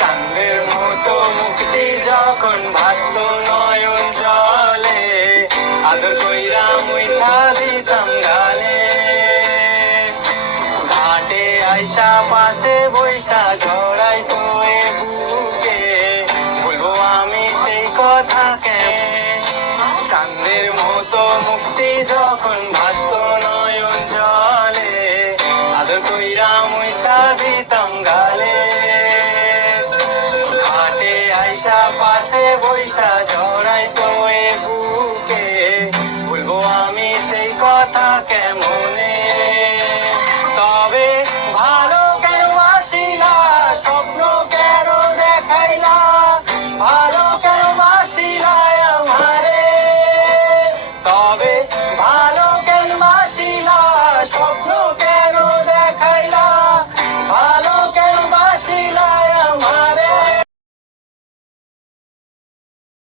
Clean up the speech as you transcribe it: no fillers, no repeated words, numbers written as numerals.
চাঁদের মতো মুক্তি যখন ভাসত নয়ন জলে, আদর কইরা মুইছা দিতাম গালে। ঘাটে আইসা পাশে বৈশা জড়াইতো এ বুকে, বলবো আমি সেই কথা কেন। চাঁদের মতো মুক্তি যখন ভাসত নয়ন জলে, আদর কইরা মুইছা দিতাম গালে। ঘাটে আইসা পাশে বৈশা জড়াইতো এ বুকে, বলবো আমি সেই কথা কেমনে।